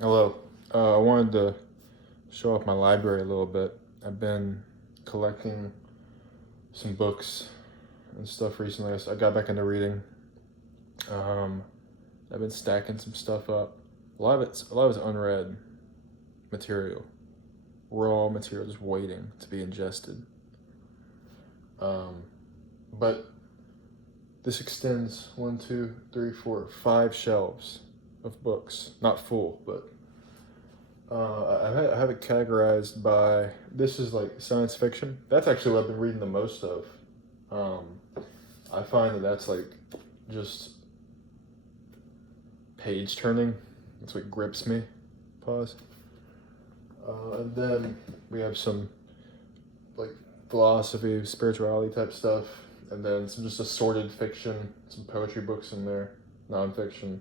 Hello. I wanted to show off my library a little bit. I've been collecting some books and stuff recently. I got back into reading. Um, I've been stacking some stuff up. A lot of it's unread material, raw material, just waiting to be ingested. Um, but this extends one, two, three, four, five shelves of books. Not full, but I have it categorized by, this is like science fiction. That's actually what I've been reading the most of. Um, I find that that's like just page turning. That's what grips me. Pause. And then we have some like philosophy, spirituality type stuff, and then some just assorted fiction, some poetry books in there, nonfiction,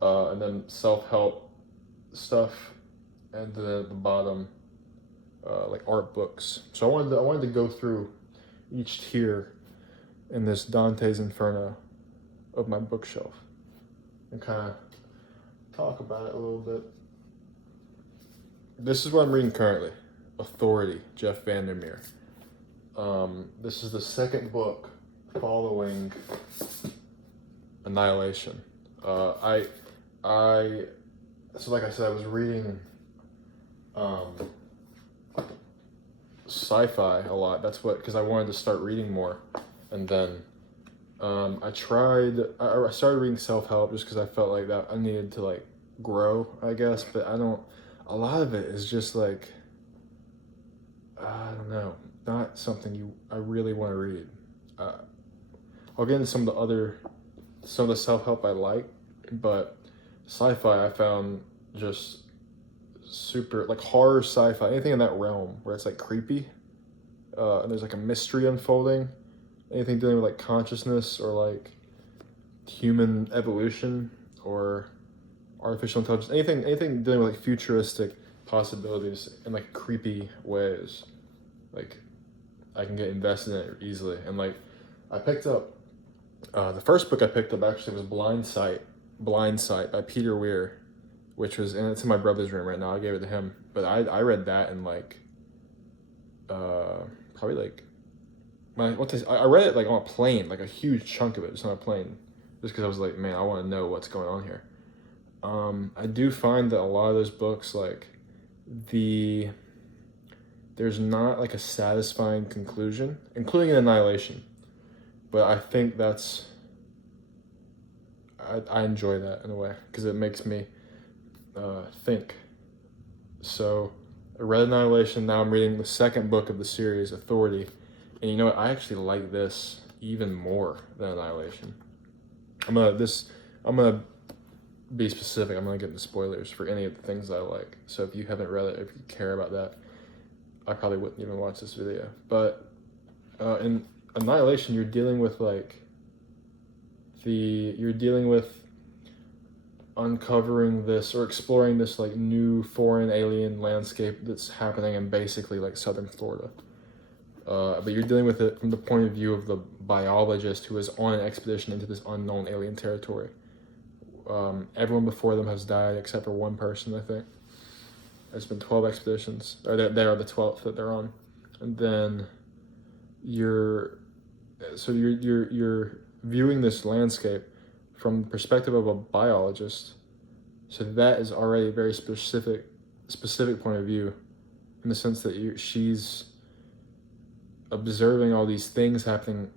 and then self help stuff, and then at the bottom, like art books. So I wanted to go through each tier in this Dante's Inferno of my bookshelf and kind of talk about it a little bit. This is what I'm reading currently. Authority, Jeff Vandermeer. This is the second book following Annihilation. I so like I said, I was reading sci-fi a lot. That's what, because I wanted to start reading more, and then I started reading self-help just because I felt like that I needed to like grow, I guess. But I don't. A lot of it is just like, I don't know, not something I really want to read. I'll get into some of the self-help I like, but sci-fi I found just super, like horror sci-fi, anything in that realm where it's like creepy, and there's like a mystery unfolding, anything dealing with like consciousness or like human evolution or artificial intelligence, anything dealing with like futuristic possibilities in like creepy ways, like I can get invested in it easily. And like I picked up the first book I picked up actually was Blind Sight by Peter Weir, which was, and it's in my brother's room right now. I gave it to him, but I read that in like probably like I read it like on a plane, like a huge chunk of it just on a plane, just because I was like, man, I want to know what's going on here. I do find that a lot of those books, like the there's not like a satisfying conclusion, including in Annihilation. But I think I enjoy that in a way because it makes me think. So I read Annihilation. Now I'm reading the second book of the series, Authority, and you know what? I actually like this even more than Annihilation. I'm gonna be specific. I'm gonna get into spoilers for any of the things that I like. So if you haven't read it, if you care about that, I probably wouldn't even watch this video. But in Annihilation, you're dealing with like you're dealing with uncovering this or exploring this like new foreign alien landscape that's happening in basically like southern Florida. But you're dealing with it from the point of view of the biologist who is on an expedition into this unknown alien territory. Everyone before them has died except for one person, I think. There's been 12 expeditions, or they are the 12th that they're on, and then you're viewing this landscape from the perspective of a biologist. So that is already a very specific point of view, in the sense that she's observing all these things happening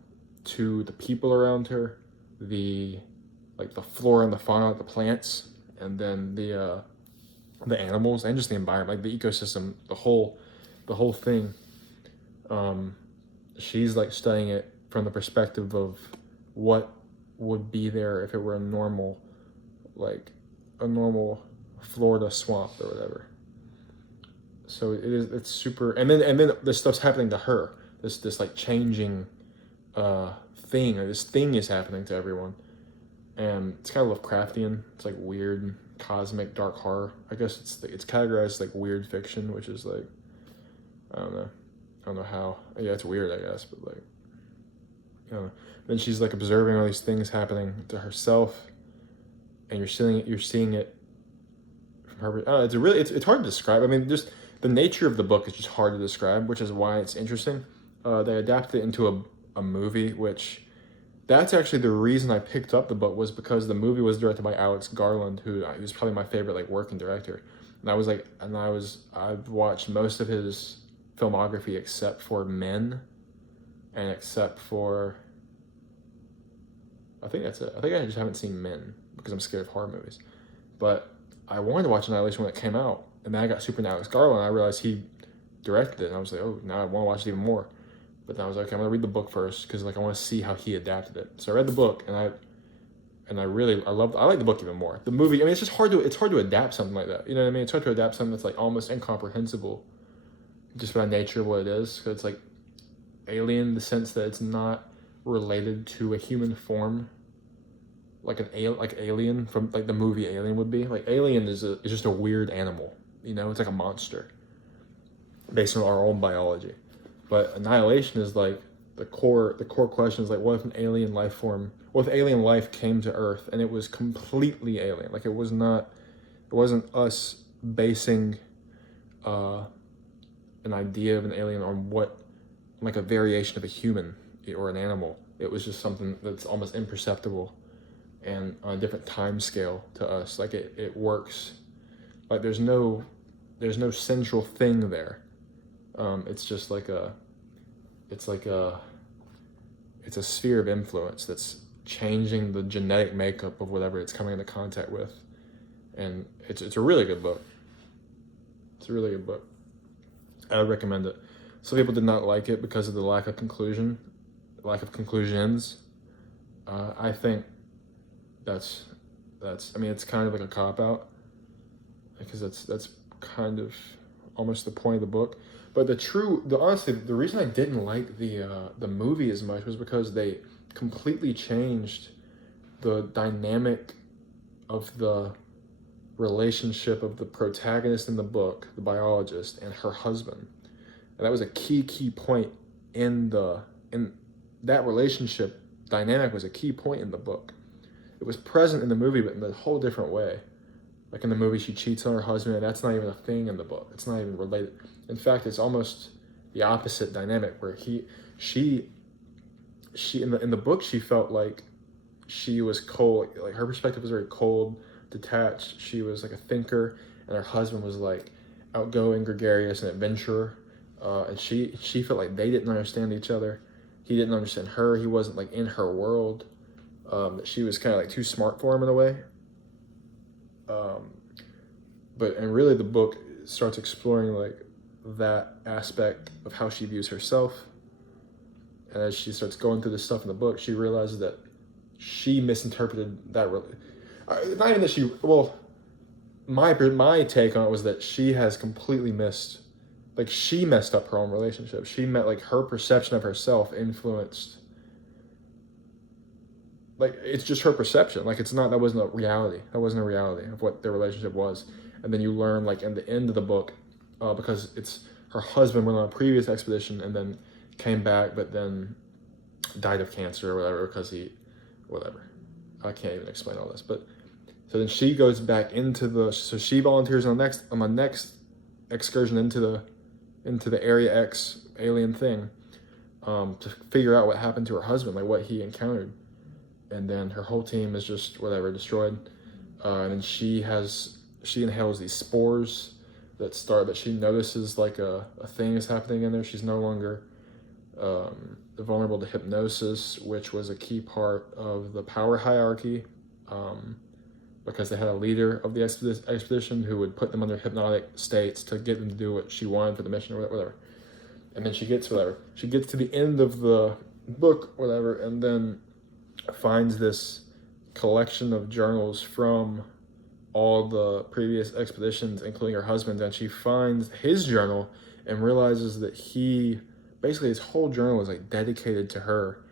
to the people around her, the flora and the fauna, like the plants, and then the animals, and just the environment, like the ecosystem, the whole thing. She's like studying it from the perspective of what would be there if it were a normal Florida swamp or whatever. So it's super, and then this stuff's happening to her. This like changing thing, or this thing is happening to everyone, and it's kind of Lovecraftian. It's like weird, cosmic, dark horror. I guess it's categorized as like weird fiction, which is like, I don't know how. Yeah, it's weird, I guess, but like, you know. Then she's like observing all these things happening to herself, and you're seeing it from her. It's hard to describe. I mean, just the nature of the book is just hard to describe, which is why it's interesting. They adapted it into a movie, which that's actually the reason I picked up the book, was because the movie was directed by Alex Garland, who's probably my favorite like working director. I've watched most of his filmography except for Men, and except for, I think that's it. I think I just haven't seen Men because I'm scared of horror movies. But I wanted to watch Annihilation when it came out, and then I got super into Alex Garland, and I realized he directed it, and I was like, oh, now I want to watch it even more. But then I was like, okay, I'm gonna read the book first because like I want to see how he adapted it. So I read the book, and I like the book even more. The movie, I mean, it's hard to adapt something like that. You know what I mean? It's hard to adapt something that's like almost incomprehensible, just by nature of what it is. Because it's like alien, in the sense that it's not related to a human form, like Alien from like the movie Alien would be. Like Alien is just a weird animal. You know, it's like a monster based on our own biology. But Annihilation is like the core question is like, what if an alien life form, what if alien life came to Earth and it was completely alien? Like it wasn't us basing an idea of an alien on what, like a variation of a human or an animal. It was just something that's almost imperceptible and on a different time scale to us. Like it works, like there's no central thing there. It's just like it's a sphere of influence that's changing the genetic makeup of whatever it's coming into contact with. And it's a really good book. It's a really good book. I would recommend it. Some people did not like it because of the lack of conclusions. I think that's I mean, it's kind of like a cop-out, because that's kind of almost the point of the book. But honestly, the reason I didn't like the movie as much was because they completely changed the dynamic of the relationship of the protagonist in the book, the biologist, and her husband. And that was a key point in that relationship dynamic was a key point in the book. It was present in the movie, but in a whole different way. Like in the movie, she cheats on her husband, and that's not even a thing in the book. It's not even related. In fact, it's almost the opposite dynamic, where she in the book, she felt like she was cold. Like her perspective was very cold, detached. She was like a thinker, and her husband was like outgoing, gregarious, and adventurer. And she felt like they didn't understand each other. He didn't understand her. He wasn't like in her world. That she was kind of like too smart for him in a way. And really the book starts exploring like that aspect of how she views herself. And as she starts going through this stuff in the book, she realizes that she misinterpreted that. Not even that she, well, my take on it was that she has completely messed up her own relationship. She met like her perception of herself influenced. Like it's just her perception. Like that wasn't a reality. That wasn't a reality of what their relationship was. And then you learn like in the end of the book, because it's her husband went on a previous expedition and then came back, but then died of cancer or whatever because whatever. I can't even explain all this. But so then she goes back so she volunteers on the next excursion into the Area X alien thing, to figure out what happened to her husband, like what he encountered. And then her whole team is just destroyed. And then she inhales these spores that she notices like a thing is happening in there. She's no longer vulnerable to hypnosis, which was a key part of the power hierarchy, because they had a leader of the expedition who would put them under hypnotic states to get them to do what she wanted for the mission or whatever. And then she gets to the end of the book, whatever, and then finds this collection of journals from all the previous expeditions, including her husband's, and she finds his journal and realizes that his whole journal is like dedicated to her,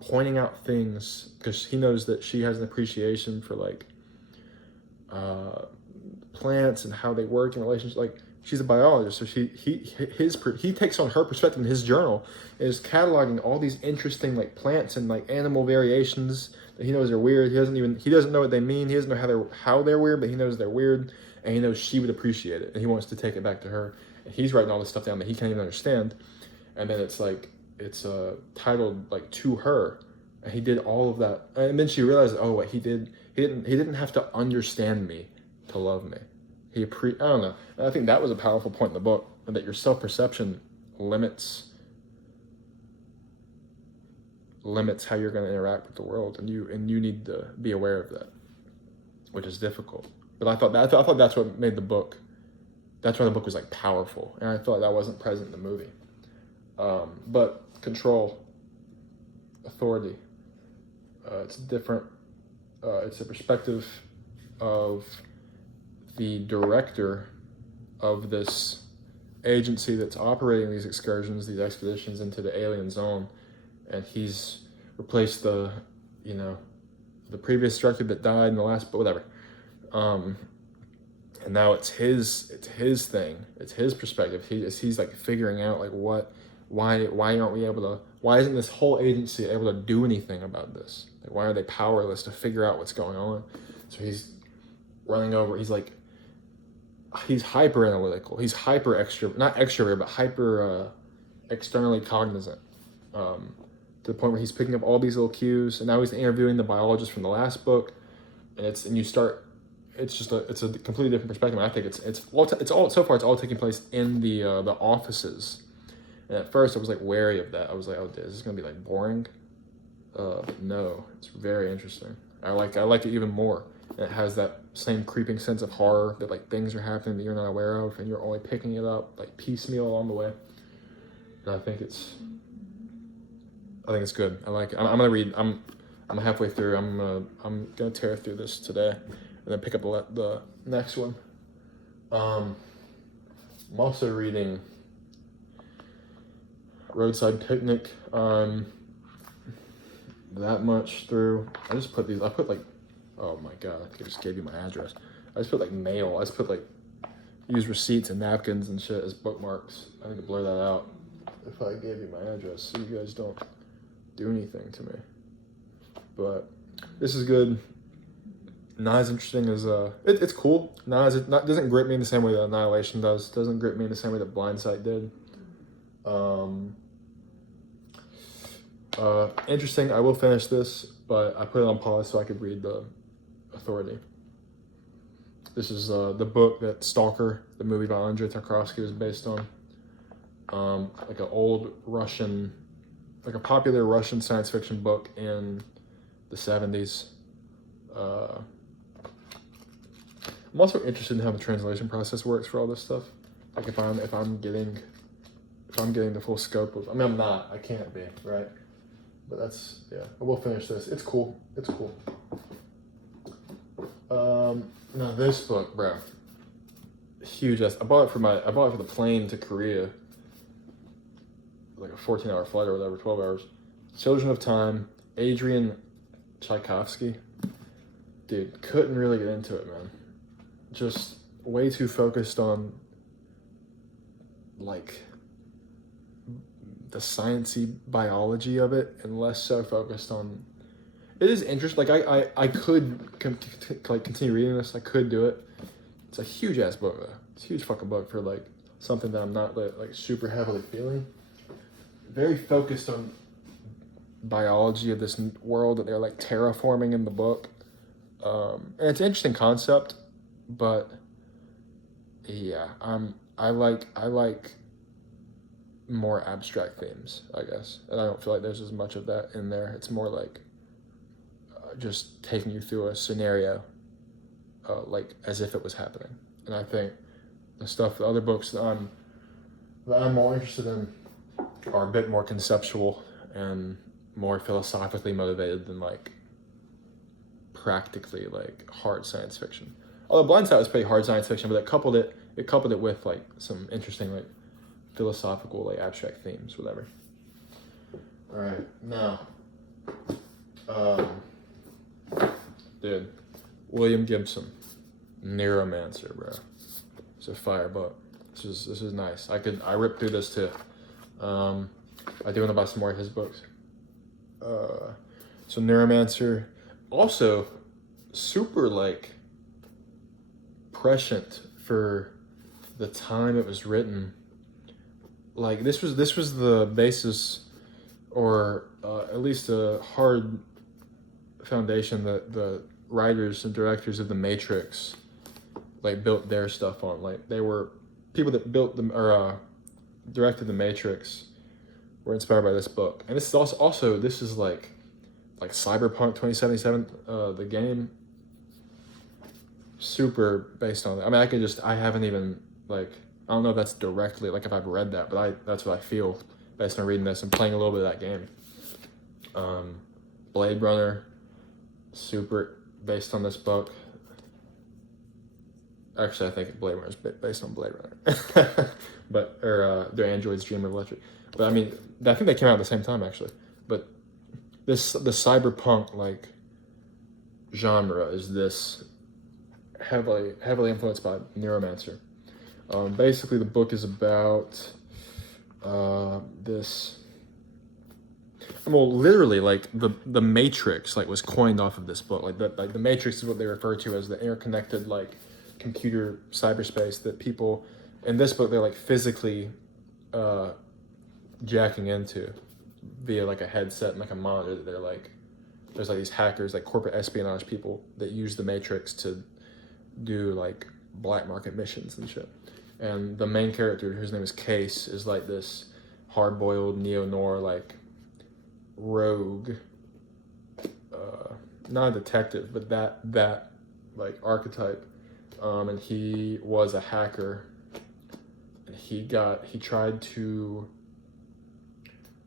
pointing out things, because he knows that she has an appreciation for like plants and how they work in relationships. Like she's a biologist, so he takes on her perspective in his journal and is cataloging all these interesting like plants and like animal variations that he knows are weird. He doesn't know what they mean. He doesn't know how they're weird, but he knows they're weird. and he knows she would appreciate it, and he wants to take it back to her. And he's writing all this stuff down that he can't even understand, and then it's like it's titled like to her, and he did all of that, and then she realized, oh, what he didn't have to understand me to love me. I don't know. And I think that was a powerful point in the book, and that your self-perception limits how you're going to interact with the world, and you need to be aware of that, which is difficult. But I thought that's what made the book. That's why the book was like powerful, and I thought that wasn't present in the movie. But control, authority, it's different. It's a perspective of the director of this agency that's operating these excursions, these expeditions into the alien zone, and he's replaced the previous director that died in the last, but whatever. And now it's his thing. It's his perspective. He's like figuring out like why aren't we able to? Why isn't this whole agency able to do anything about this? Like, why are they powerless to figure out what's going on? So he's running over. He's hyper analytical. He's hyper not extrovert, but hyper externally cognizant. To the point where he's picking up all these little cues, and now he's interviewing the biologist from the last book, it's a completely different perspective. And I think it's all taking place in the offices. And at first I was like wary of that. I was like, oh, is this gonna be like boring? But no, it's very interesting. I like it even more. And it has that same creeping sense of horror that like things are happening that you're not aware of, and you're only picking it up like piecemeal along the way. And I think it's good. I like it. I'm gonna read. I'm halfway through. I'm gonna tear through this today, and then pick up the next one. I'm also reading Roadside Picnic. That much through. I put like, oh my god, I think I just gave you my address. I just put like mail. I just put like use receipts and napkins and shit as bookmarks. I need to blur that out if I gave you my address so you guys don't do anything to me. But this is good. Not as interesting as it's cool. Doesn't grip me in the same way that Annihilation does. Doesn't grip me in the same way that Blindsight did. Interesting. I will finish this, but I put it on pause so I could read the Authority. This is the book that Stalker, the movie by Andrei Tarkovsky, was based on. Like an old Russian, like a popular Russian science fiction book in the 70s. I'm also interested in how the translation process works for all this stuff. Like if I'm getting the full scope of, I mean, I'm not, I can't be, right? But that's, yeah, I will finish this. It's cool. Now this book, bro, huge ass. I bought it for the plane to Korea, like a 14-hour flight or whatever, 12 hours. Children of Time, Adrian Tchaikovsky. Dude, couldn't really get into it, man. Just way too focused on like the sciencey biology of it, and less so focused on. It is interesting. Like I could continue reading this. I could do it. It's a huge ass book though. It's a huge fucking book for like something that I'm not like super heavily feeling. Very focused on biology of this world that they're like terraforming in the book. And it's an interesting concept, but yeah, I like more abstract themes, I guess, and I don't feel like there's as much of that in there. It's more like just taking you through a scenario, like as if it was happening. And I think the other books that I'm more interested in are a bit more conceptual and more philosophically motivated than like practically like hard science fiction. Although Blindsight was pretty hard science fiction, but it coupled it with like some interesting like philosophical like abstract themes, whatever. All right, now, dude, William Gibson, Neuromancer, bro. It's a fire book. This is nice. I ripped through this too. I do want to buy some more of his books. So Neuromancer, also super like prescient for the time it was written. Like this was the basis, or at least a hard foundation that the writers and directors of The Matrix like built their stuff on. Like they were people that built them or directed The Matrix were inspired by this book. And this is also this is like Cyberpunk 2077, the game, super based on it. I mean, I haven't even like, I don't know if that's directly like if I've read that, but that's what I feel based on reading this and playing a little bit of that game. Blade Runner, super based on this book. Actually, I think Blade Runner is based on Blade Runner, but The Android's Dream of Electric. But I mean, I think they came out at the same time actually. But the cyberpunk like genre is this heavily influenced by Neuromancer. Basically, the book is about this. Well, literally, like the Matrix, like was coined off of this book. Like the Matrix is what they refer to as the interconnected like computer cyberspace that people in this book they're like physically jacking into via like a headset and like a monitor. That they're like, there's like these hackers, like corporate espionage people that use the Matrix to do like black market missions and shit. And the main character, whose name is Case, is like this hard-boiled neo-noir like rogue, not a detective, but that like archetype. And he was a hacker, and he tried to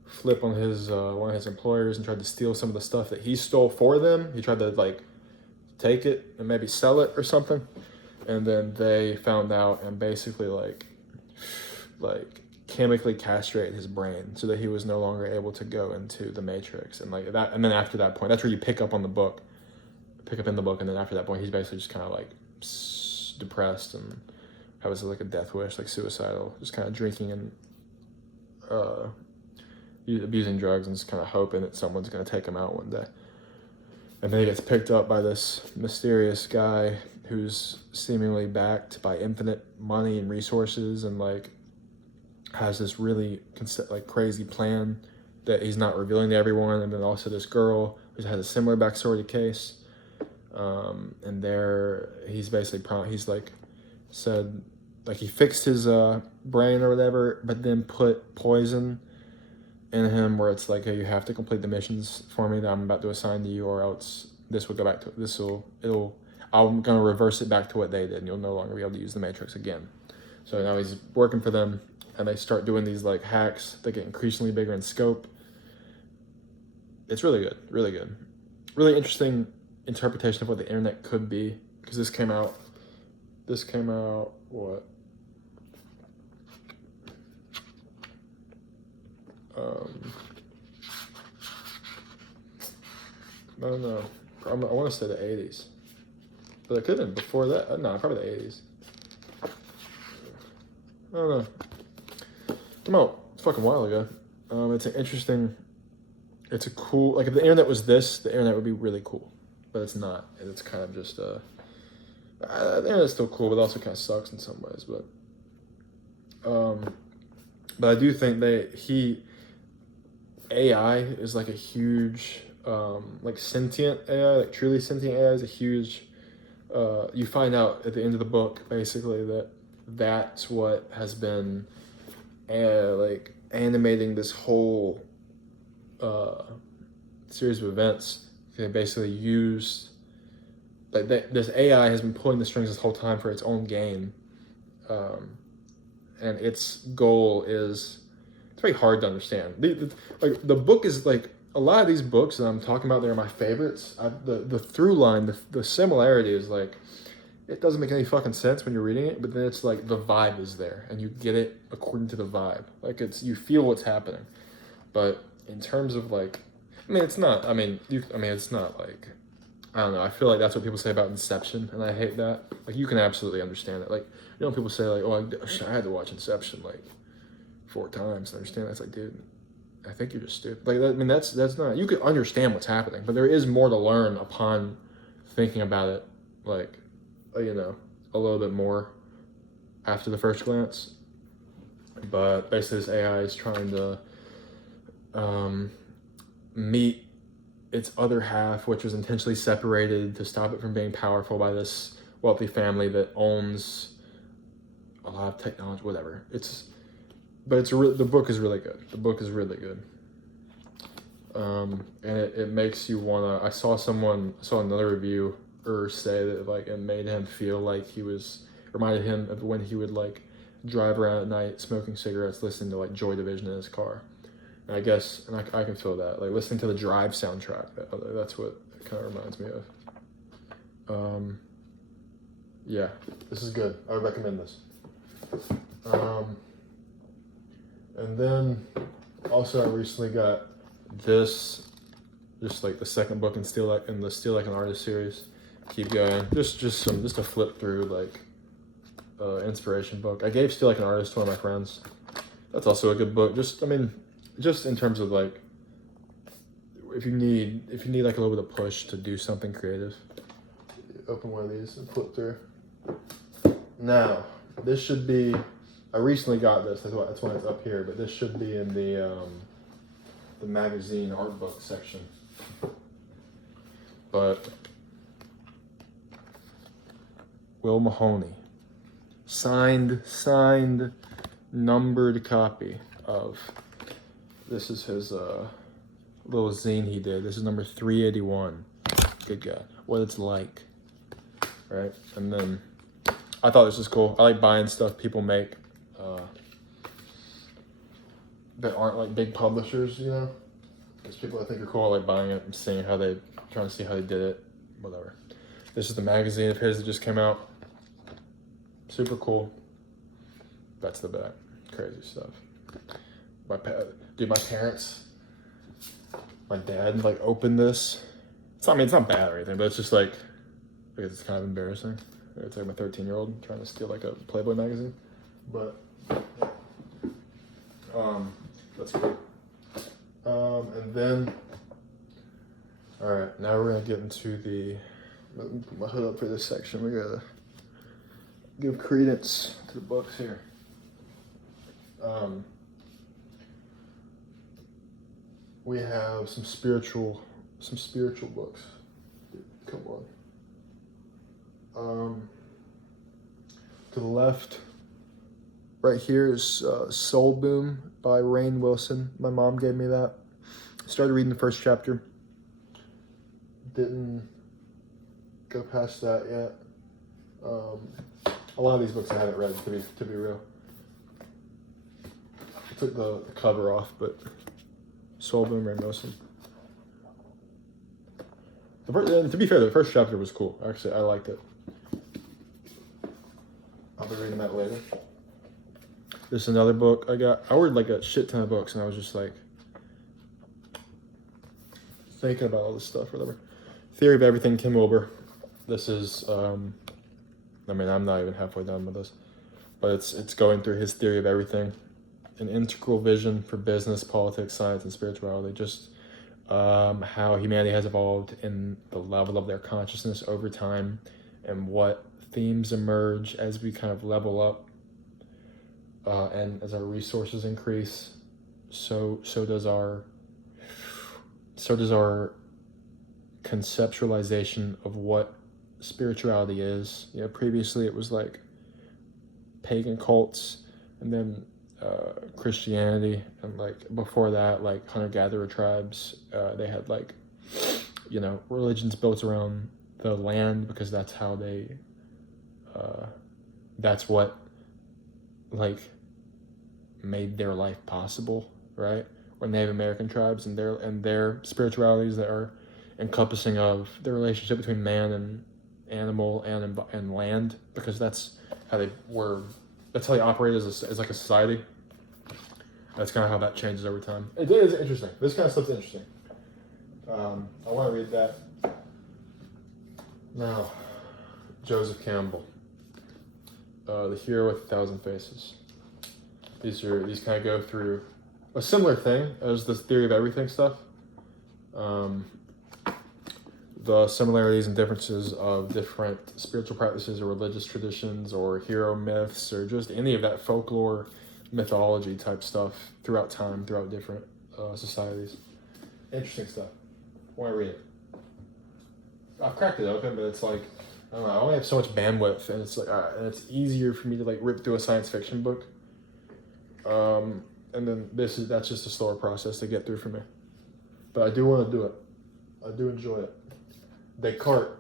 flip on his one of his employers and tried to steal some of the stuff that he stole for them. He tried to like take it and maybe sell it or something, and then they found out and basically like chemically castrated his brain so that he was no longer able to go into the Matrix. And like that, and then after that point, that's where you pick up in the book, and then after that point he's basically just kind of like depressed and has like a death wish, like suicidal, just kind of drinking and abusing drugs and just kind of hoping that someone's going to take him out one day. And then he gets picked up by this mysterious guy who's seemingly backed by infinite money and resources, and like has this really like crazy plan that he's not revealing to everyone. And then also this girl who has a similar backstory to Case. And he's basically he's like said like he fixed his brain or whatever, but then put poison in him where it's like, hey, you have to complete the missions for me that I'm about to assign to you, or else this will go back to I'm gonna reverse it back to what they did, and you'll no longer be able to use the Matrix again. So now he's working for them, and they start doing these like hacks that get increasingly bigger in scope. It's really good, really interesting interpretation of what the internet could be, because this came out what? I don't know. I want to say the 80s, but it could have been before that. No, probably the 80s. I don't know. Came out a fucking while ago. It's a cool, like if the internet was this, the internet would be really cool, but it's not. It's kind of just the internet's still cool, but also kind of sucks in some ways. But I do think AI is like a huge, like sentient AI, like truly sentient AI is a huge, you find out at the end of the book, basically, that's what has been, like, animating this whole, series of events. They basically used, like, this AI has been pulling the strings this whole time for its own gain, and its goal is, it's very hard to understand. The book is like, a lot of these books that I'm talking about, they're my favorites. The through line, the similarity is like, it doesn't make any fucking sense when you're reading it, but then it's like the vibe is there and you get it according to the vibe. Like you feel what's happening. But in terms of like, it's not like, I don't know. I feel like that's what people say about Inception, and I hate that. Like, you can absolutely understand it. Like, people say like, oh, I had to watch Inception like 4 times to understand that. It's like, dude, I think you're just stupid. Like, that's not, you can understand what's happening, but there is more to learn upon thinking about it, like, a a little bit more after the first glance. But basically, this AI is trying to meet its other half, which was intentionally separated to stop it from being powerful by this wealthy family that owns a lot of technology, whatever. The book is really good. The book is really good. And it makes you wanna, I saw another reviewer say that like it made him feel like reminded him of when he would like drive around at night smoking cigarettes, listening to like Joy Division in his car. And I guess, and I can feel that, like listening to the Drive soundtrack, that's what it kind of reminds me of. Yeah, this is good. I would recommend this. And then also I recently got this, just like the second book in the Steal Like an Artist series. Keep going. Just a flip through like inspiration book. I gave Steal Like an Artist to one of my friends. That's also a good book. Just in terms of like, if you need like a little bit of push to do something creative, open one of these and flip through. Now, this should be, I recently got this, that's why it's up here, but this should be in the magazine art book section. But Will Mahoney, signed, numbered copy of, this is his little zine he did. This is number 381. Good guy. What it's like, right? And then I thought this was cool. I like buying stuff people make that aren't like big publishers, you know? There's people I think are cool. I like buying it and seeing trying to see how they did it, whatever. This is the magazine of his that just came out. Super cool. That's the back. Crazy stuff. My parents, my dad like opened this. It's not bad or anything, but it's just like, I guess it's kind of embarrassing. It's like my 13-year-old trying to steal like a Playboy magazine, but that's cool. And then, all right, now we're gonna get into let me put my hood up for this section. We gotta give credence to the books here. We have some spiritual books. Come on. To the left, right here is Soul Boom by Rainn Wilson. My mom gave me that. Started reading the first chapter. Didn't go past that yet. A lot of these books I haven't read, to be real. I took the cover off, but Soul Boom, Rainn Wilson. To be fair, the first chapter was cool. Actually, I liked it. I'll be reading that later. This is another book I got. I ordered like a shit ton of books, and I was just like thinking about all this stuff, whatever. Theory of Everything, Kim Wilber. This is, I'm not even halfway done with this, but it's going through his theory of everything, an integral vision for business, politics, science, and spirituality. Just how humanity has evolved in the level of their consciousness over time, and what themes emerge as we kind of level up, and as our resources increase, so does our conceptualization of what spirituality is. You know, previously it was like pagan cults, and then Christianity, and like before that, like hunter-gatherer tribes. They had like, you know, religions built around the land, because that's how they that's what like made their life possible, right? Or Native American tribes and their spiritualities that are encompassing of the relationship between man and animal and land, because that's how they operate as like a society. That's kind of how that changes over time. It is interesting. This kind of stuff's interesting. I want to read that. Now, Joseph Campbell, The Hero with a Thousand Faces. These kind of go through a similar thing as this theory of everything stuff. the similarities and differences of different spiritual practices or religious traditions or hero myths or just any of that folklore, mythology type stuff throughout time, throughout different societies. Interesting stuff. Want to read it? I've cracked it open, but it's like, I don't know, I only have so much bandwidth, and it's like, and it's easier for me to like rip through a science fiction book. And then that's just a slower process to get through for me. But I do want to do it. I do enjoy it. Descartes,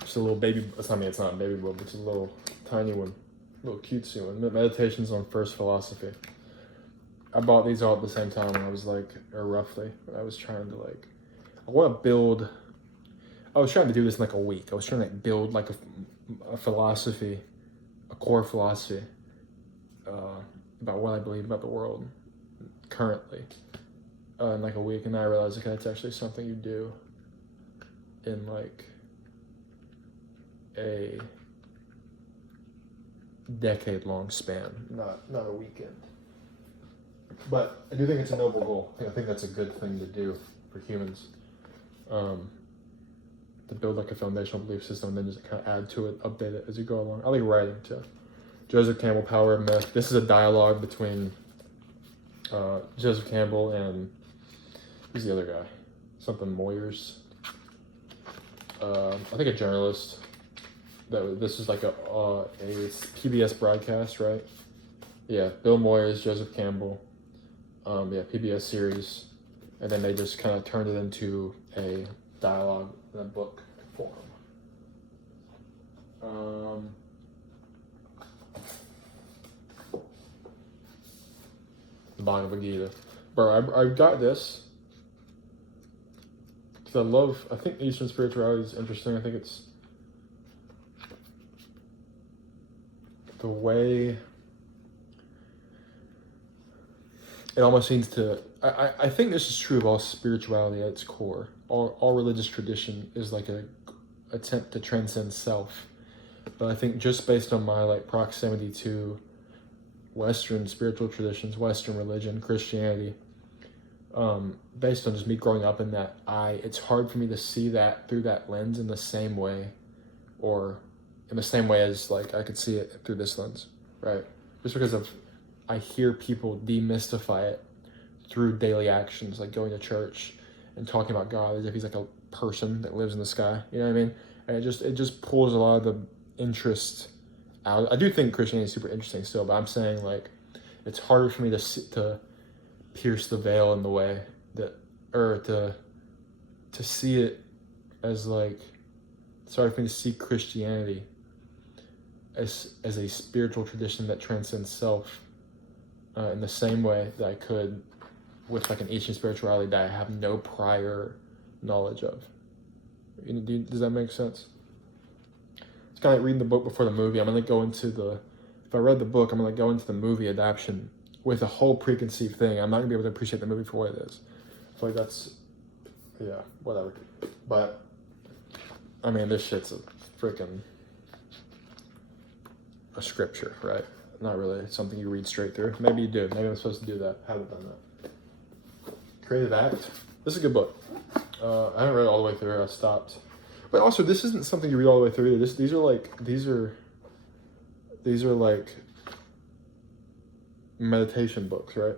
just a little baby. It's not a baby book. It's a little tiny one, little cutesy one. Meditations on First Philosophy. I bought these all at the same time when I was like, or roughly, when I was trying to like, I want to build. I was trying to do this in like a week. I was trying to like build like a philosophy, a core philosophy, about what I believe about the world currently, in like a week, and I realized, okay, that's actually something you do in like a decade-long span, not a weekend. But I do think it's a noble goal. I think that's a good thing to do for humans, to build like a foundational belief system and then just kind of add to it, update it as you go along. I like writing too. Joseph Campbell, Power of Myth. This is a dialogue between Joseph Campbell and who's the other guy? Something Moyers. I think a journalist. This is like a PBS broadcast, right? Yeah, Bill Moyers, Joseph Campbell. PBS series, and then they just kind of turned it into a dialogue in a book form. The Bhagavad Gita. Bro, I got this because I think Eastern spirituality is interesting. I think it's the way it almost seems to, I think this is true of all spirituality at its core. All religious tradition is like a attempt to transcend self. But I think just based on my like proximity to Western spiritual traditions, Western religion, Christianity, based on just me growing up in that, it's hard for me to see that through that lens in the same way, or in the same way as like I could see it through this lens, right? Just because I hear people demystify it through daily actions, like going to church and talking about God as if he's like a person that lives in the sky. You know what I mean? And it just pulls a lot of the interest out. I do think Christianity is super interesting still, but I'm saying like it's harder for me to pierce the veil in the way that, or to see it as like, it's hard for me to see Christianity as a spiritual tradition that transcends self, in the same way that I could with like an Eastern spirituality that I have no prior knowledge of. Does that make sense? It's kind of like reading the book before the movie. I'm going to go into if I read the book, I'm going to go into the movie adaptation with a whole preconceived thing. I'm not going to be able to appreciate the movie for what it is. I feel like that's, yeah, whatever. But, I mean, this shit's a scripture, right? Not really something you read straight through. Maybe you do. Maybe I'm supposed to do that. Haven't done that. Creative Act. This is a good book. I haven't read it all the way through. I stopped. But also, this isn't something you read all the way through. These are like meditation books, right?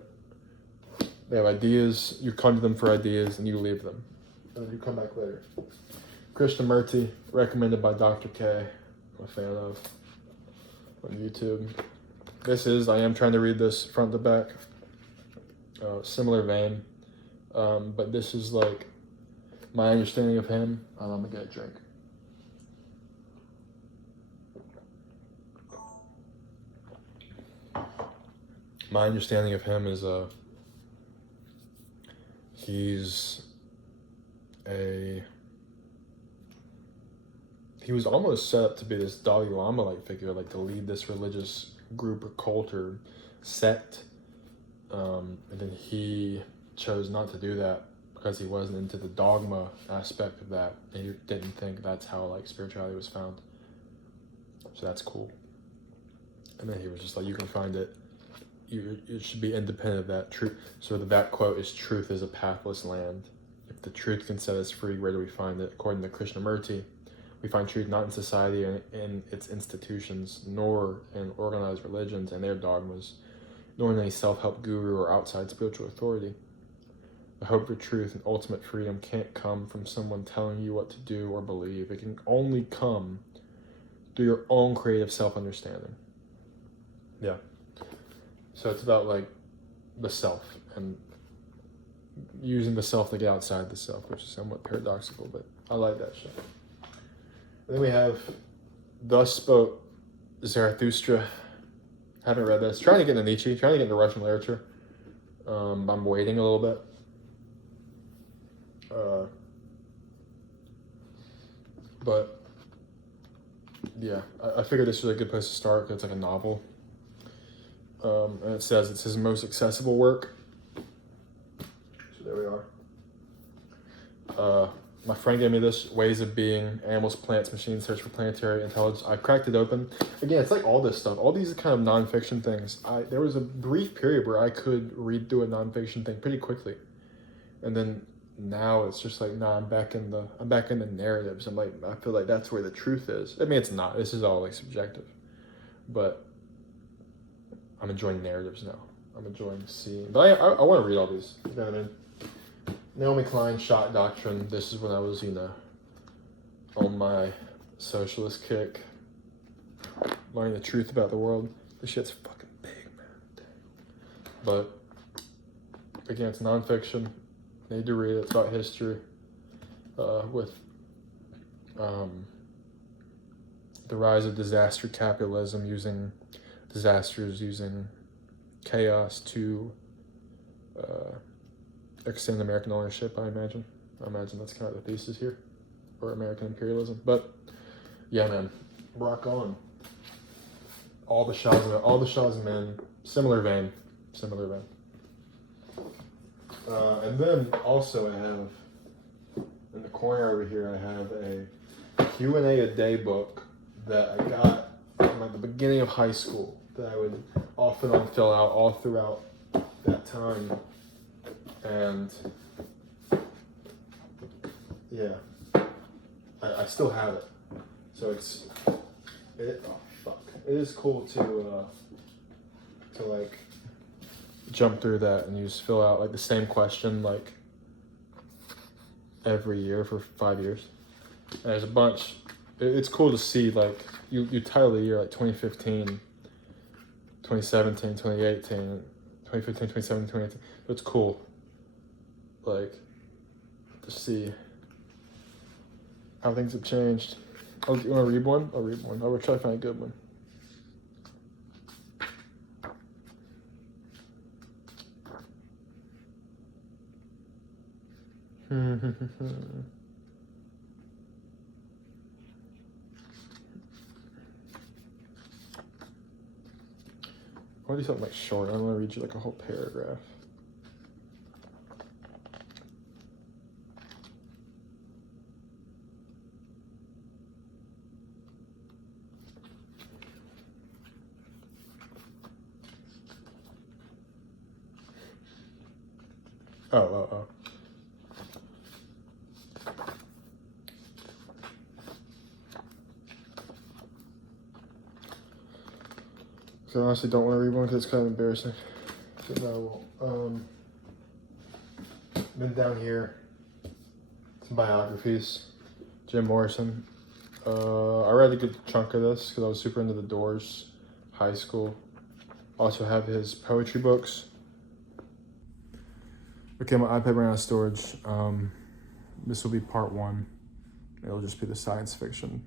They have ideas. You come to them for ideas, and you leave them, and then you come back later. Krishnamurti, recommended by Dr. K. I'm a fan of on YouTube. I am trying to read this front to back. Similar vein. But this is like my understanding of him. I'm gonna get a drink. My understanding of him is he was almost set up to be this Dalai Lama-like figure, like to lead this religious group or cult or sect. And then he chose not to do that because he wasn't into the dogma aspect of that. And he didn't think that's how like spirituality was found. So that's cool. And then he was just like, you can find it. It should be independent of that truth. So that quote is, truth is a pathless land. the truth can set us free, where do we find it? According to Krishnamurti, we find truth not in society and in its institutions, nor in organized religions and their dogmas, nor in any self-help guru or outside spiritual authority. The hope for truth and ultimate freedom can't come from someone telling you what to do or believe. It can only come through your own creative self-understanding. Yeah. So it's about like the self and using the self to get outside the self, which is somewhat paradoxical, but I like that shit. And then we have Thus Spoke Zarathustra. Haven't read this. Trying to get into Nietzsche, trying to get into Russian literature. I'm waiting a little bit. But yeah, I figured this was a good place to start because it's like a novel. And it says it's his most accessible work. So there we are. My friend gave me this, Ways of Being, Animals, Plants, Machines, Search for Planetary Intelligence. I cracked it open. Again, it's like all this stuff. All these kind of nonfiction things. There was a brief period where I could read through a nonfiction thing pretty quickly. And then now it's just like, nah, I'm back in the narratives. I feel like that's where the truth is. I mean, it's not. This is all like subjective. But I'm enjoying narratives now. I'm enjoying seeing. But I want to read all these. You know what I mean? Naomi Klein, Shock Doctrine. This is when I was, on my socialist kick. Learning the truth about the world. This shit's fucking big, man. But, again, it's nonfiction. Need to read it. It's about history. With the rise of disaster capitalism, using disasters, using chaos to extend American ownership, I imagine. I imagine that's kind of the thesis here, or American imperialism. But yeah, man, rock on. All the Shah's men, similar vein. And then also I have in the corner over here, I have a Q&A a day book that I got from like the beginning of high school that I would off and on fill out all throughout that time. And yeah, I still have it. So it is cool to like jump through that and you just fill out like the same question like every year for 5 years. And there's a bunch. It's cool to see like you title the year like 2015, 2017, 2018, 2015, 2017, 2018. So it's cool. Like, to see how things have changed. Oh, you want to read one? I'll read one. I will try to find a good one. I want to do something like short. I don't want to read you like a whole paragraph. Oh. So I honestly don't want to read one because it's kind of embarrassing. So no, I won't. Then down here, some biographies. Jim Morrison. I read a good chunk of this because I was super into the Doors, high school. Also have his poetry books. Okay, my iPad ran out of storage. This will be part 1. It'll just be the science fiction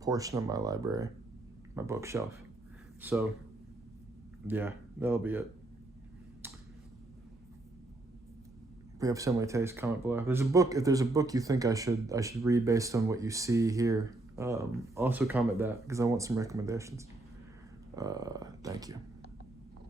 portion of my library, my bookshelf. So, yeah, that'll be it. If we have similar taste, comment below. If there's a book you think I should read based on what you see here, also comment that because I want some recommendations. Thank you.